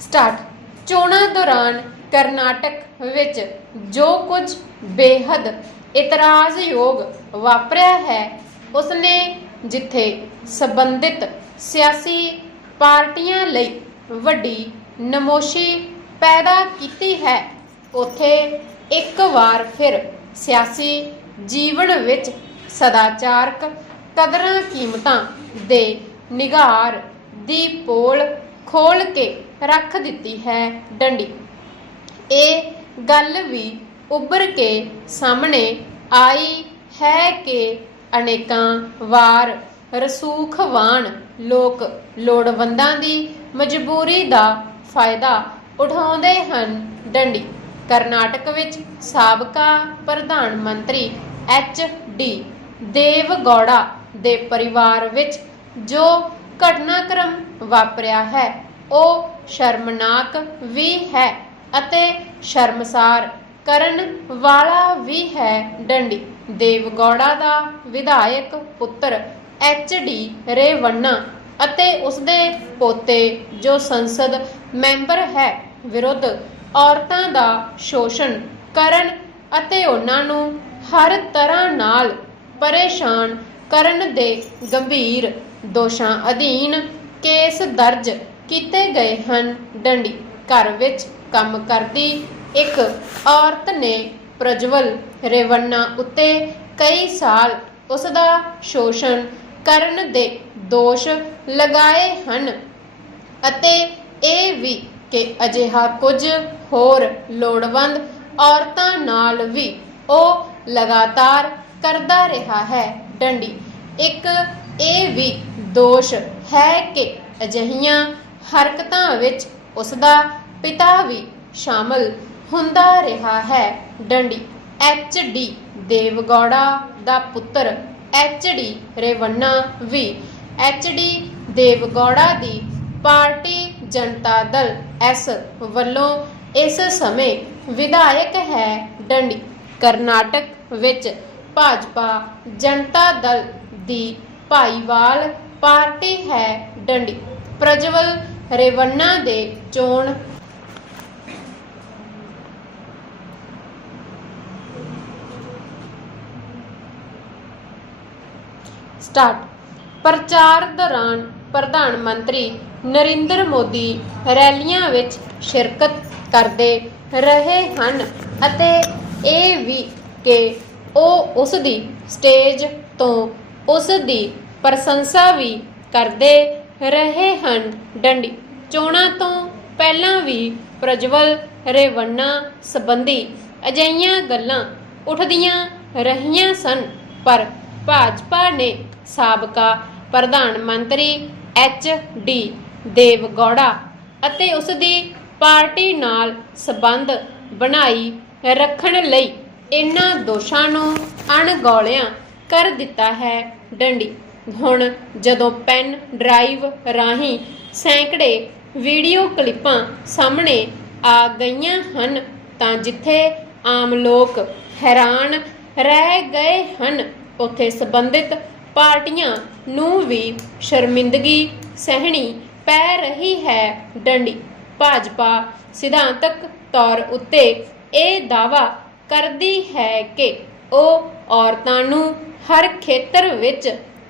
Start. ਚੋਣਾਂ ਦੌਰਾਨ ਕਰਨਾਟਕ ਵਿੱਚ ਜੋ ਕੁਝ ਬੇਹੱਦ ਇਤਰਾਜ਼ਯੋਗ ਵਾਪਰਿਆ ਹੈ, ਉਸਨੇ ਜਿੱਥੇ ਸੰਬੰਧਿਤ ਸਿਆਸੀ ਪਾਰਟੀਆਂ ਲਈ ਵੱਡੀ ਨਮੋਸ਼ੀ ਪੈਦਾ ਕੀਤੀ ਹੈ, ਉਥੇ ਇੱਕ ਵਾਰ ਫਿਰ ਸਿਆਸੀ ਜੀਵਨ ਵਿੱਚ ਸਦਾਚਾਰਕ ਕਦਰਾਂ ਕੀਮਤਾਂ ਦੇ ਨਿਗਾਰ ਦੀ ਪੋਲ ਖੋਲ ਕੇ ਰੱਖ ਦਿੱਤੀ ਹੈ ਡੰਡੀ। ਇਹ ਗੱਲ ਵੀ ਉੱਭਰ ਕੇ ਸਾਹਮਣੇ ਆਈ ਹੈ ਕਿ ਅਨੇਕਾਂ ਵਾਰ ਰਸੂਖਵਾਨ ਲੋਕ ਲੋੜਵੰਦਾਂ ਦੀ ਮਜਬੂਰੀ ਦਾ ਫਾਇਦਾ ਉਠਾਉਂਦੇ ਹਨ ਡੰਡੀ। ਕਰਨਾਟਕ ਵਿੱਚ ਸਾਬਕਾ ਪ੍ਰਧਾਨ ਮੰਤਰੀ ਐਚ ਡੀ ਦੇਵਗੌੜਾ ਦੇ ਪਰਿਵਾਰ ਵਿੱਚ ਜੋ ਘਟਨਾਕ੍ਰਮ ਵਾਪਰਿਆ ਹੈ। ਉਹ ਸ਼ਰਮਨਾਕ ਵੀ ਹੈ ਅਤੇ ਸ਼ਰਮਸਾਰ। ਕਰਨ ਵਾਲਾ ਵੀ ਹੈ ਡੰਡੀ। ਦੇਵਗੌੜਾ ਦਾ ਵਿਧਾਇਕ ਪੁੱਤਰ ਐਚ ਡੀ ਰੇਵੰਨਾ ਅਤੇ ਉਸਦੇ ਪੋਤੇ ਜੋ ਸੰਸਦ ਮੈਂਬਰ ਹੈ ਵਿਰੁੱਧ ਔਰਤਾਂ ਦਾ ਸ਼ੋਸ਼ਣ ਕਰਨ ਅਤੇ ਉਹਨਾਂ ਨੂੰ ਹਰ ਤਰ੍ਹਾਂ ਨਾਲ ਪਰੇਸ਼ਾਨ ਕਰਨ ਦੇ ਗੰਭੀਰ ਦੋਸ਼ਾਂ ਅਧੀਨ ਕੇਸ ਦਰਜ ਕੀਤੇ ਗਏ ਹਨ। ਡੰਡੀ ਘਰ ਵਿੱਚ ਕੰਮ ਕਰਦੀ ਇੱਕ ਔਰਤ ਨੇ ਪ੍ਰਜਵਲ ਰੇਵੰਨਾ ਉੱਤੇ ਕਈ ਸਾਲ ਉਸ ਦਾ ਸ਼ੋਸ਼ਣ ਕਰਨ ਦੇ ਦੋਸ਼ ਲਗਾਏ ਹਨ ਅਤੇ ਇਹ ਵੀ ਕਿ ਅਜਿਹਾ ਕੁਝ ਹੋਰ ਲੋੜਵੰਦ ਔਰਤਾਂ ਨਾਲ ਵੀ ਉਹ ਲਗਾਤਾਰ ਕਰਦਾ ਰਿਹਾ ਹੈ। ਡੰਡੀ ਇੱਕ ਇਹ ਵੀ ਦੋਸ਼ ਹੈ ਕਿ ਅਜਿਹੀਆਂ ਹਰਕਤਾਂ ਵਿੱਚ ਉਸ ਦਾ ਪਿਤਾ ਵੀ ਸ਼ਾਮਲ ਹੁੰਦਾ ਰਿਹਾ ਹੈ। ਡੰਡੀ ਐਚ ਡੀ ਦੇਵਗੌੜਾ ਦਾ ਪੁੱਤਰ ਐਚ ਡੀ ਰੇਵੰਨਾ ਵੀ ਐਚ ਡੀ ਦੇਵਗੌੜਾ ਦੀ ਪਾਰਟੀ ਜਨਤਾ ਦਲ ਐਸ ਵੱਲੋਂ ਇਸ ਸਮੇਂ ਵਿਧਾਇਕ ਹੈ ਡੰਡੀ। ਕਰਨਾਟਕ ਵਿੱਚ ਭਾਜਪਾ ਜਨਤਾ ਦਲ ਦੀ ਭਾਈਵਾਲ ਪਾਰਟੀ ਹੈ ਡੰਡੀ। ਪ੍ਰਜਵਲ ਰੇਵੰਨਾ ਦੇ ਚੋਣ। ਸਟਾਰਟ। ਪ੍ਰਚਾਰ ਦੌਰਾਨ ਪ੍ਰਧਾਨ ਮੰਤਰੀ ਨਰਿੰਦਰ ਮੋਦੀ ਰੈਲੀਆਂ ਵਿੱਚ ਸ਼ਿਰਕਤ ਕਰਦੇ ਰਹੇ ਹਨ ਅਤੇ ਇਹ ਵੀ ਕਿ ਉਹ ਉਸ ਦੀ ਸਟੇਜ ਤੋਂ ਉਸ ਦੀ ਪ੍ਰਸ਼ੰਸਾ ਵੀ ਕਰਦੇ ਰਹੇ ਹਨ। ਡੰਡੀ, ਚੋਣਾਂ ਤੋਂ ਪਹਿਲਾਂ ਵੀ ਪ੍ਰਜਵਲ ਰੇਵੰਨਾ ਸੰਬੰਧੀ ਅਜਿਹੀਆਂ ਗੱਲਾਂ ਉੱਠਦੀਆਂ ਰਹੀਆਂ ਸਨ, ਪਰ ਭਾਜਪਾ ਨੇ ਸਾਬਕਾ ਪ੍ਰਧਾਨ ਮੰਤਰੀ ਐਚ ਡੀ ਦੇਵਗੌੜਾ ਅਤੇ ਉਸ ਦੀ ਪਾਰਟੀ ਨਾਲ ਸਬੰਧ ਬਣਾਈ ਰੱਖਣ ਲਈ ਇਹਨਾਂ ਦੋਸ਼ਾਂ ਨੂੰ ਅਣਗੌਲਿਆਂ ਕਰ ਦਿੱਤਾ ਹੈ। ਡੰਡੀ ਹੁਣ ਜਦੋਂ ਪੈਨ ਡਰਾਈਵ ਰਾਹੀਂ ਸੈਂਕੜੇ ਵੀਡੀਓ ਕਲਿੱਪਾਂ ਸਾਹਮਣੇ ਆ ਗਈਆਂ ਹਨ, ਤਾਂ ਜਿੱਥੇ ਆਮ ਲੋਕ ਹੈਰਾਨ ਰਹਿ ਗਏ ਹਨ, ਉੱਥੇ ਸੰਬੰਧਿਤ ਪਾਰਟੀਆਂ ਨੂੰ ਵੀ ਸ਼ਰਮਿੰਦਗੀ ਸਹਿਣੀ ਪੈ ਰਹੀ ਹੈ। ਡੰਡੀ, ਭਾਜਪਾ ਸਿਧਾਂਤਕ ਤੌਰ ਉੱਤੇ ਇਹ ਦਾਵਾ ਕਰਦੀ ਹੈ ਕਿ ਉਹ ਔਰਤਾਂ ਨੂੰ ਹਰ ਖੇਤਰ ਵਿੱਚ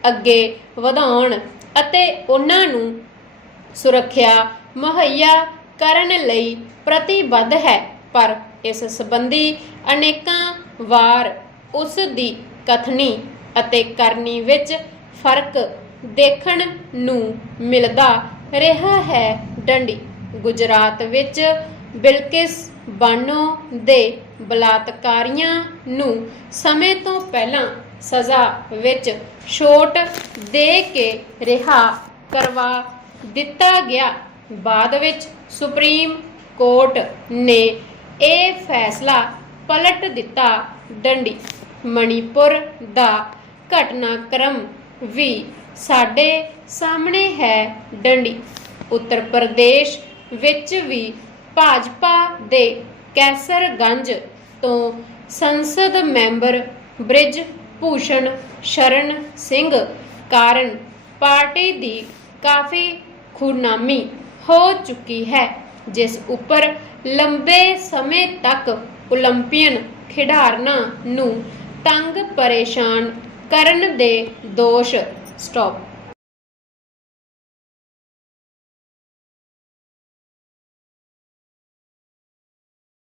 ਅੱਗੇ ਵਧਾਉਣ ਅਤੇ ਉਹਨਾਂ ਨੂੰ ਸੁਰੱਖਿਆ ਮੁਹੱਈਆ ਕਰਨ ਲਈ ਪ੍ਰਤੀਬੱਧ ਹੈ। ਪਰ ਇਸ ਸੰਬੰਧੀ ਅਨੇਕਾਂ ਵਾਰ ਉਸ ਦੀ ਕਥਨੀ ਅਤੇ ਕਰਨੀ ਵਿੱਚ ਫ਼ਰਕ ਦੇਖਣ ਨੂੰ ਮਿਲਦਾ ਰਿਹਾ ਹੈ। ਡੰਡੀ, ਗੁਜਰਾਤ ਵਿੱਚ ਬਿਲਕਿਸ ਬਾਨੋ ਦੇ ਬਲਾਤਕਾਰੀਆਂ ਨੂੰ ਸਮੇਂ ਤੋਂ ਪਹਿਲਾਂ ਸਜ਼ਾ ਵਿੱਚ ਛੋਟ ਦੇ ਕੇ ਰਿਹਾ ਕਰਵਾ ਦਿੱਤਾ ਗਿਆ। ਬਾਅਦ ਵਿੱਚ ਸੁਪਰੀਮ ਕੋਰਟ ਨੇ ਇਹ ਫੈਸਲਾ ਪਲਟ ਦਿੱਤਾ। ਡੰਡੀ, ਮਣੀਪੁਰ ਦਾ ਘਟਨਾਕ੍ਰਮ ਵੀ ਸਾਡੇ ਸਾਹਮਣੇ ਹੈ। ਡੰਡੀ, ਉੱਤਰ ਪ੍ਰਦੇਸ਼ ਵਿੱਚ ਵੀ ਭਾਜਪਾ ਦੇ ਕੈਸਰਗੰਜ ਤੋਂ ਸੰਸਦ ਮੈਂਬਰ ਬ੍ਰਿਜ ਭੂਸ਼ਣ, ਸ਼ਰਨ ਸਿੰਘ ਕਾਰਨ ਪਾਰਟੀ ਦੀ ਕਾਫੀ ਖੁਨਾਮੀ ਹੋ ਚੁੱਕੀ ਹੈ, ਜਿਸ ਉੱਪਰ ਲੰਬੇ ਸਮੇਂ ਤੱਕ 올림ਪੀਅਨ ਖਿਡਾਰਨਾਂ ਨੂੰ ਤੰਗ ਪਰੇਸ਼ਾਨ ਕਰਨ ਦੇ ਦੋਸ਼। ਸਟਾਪ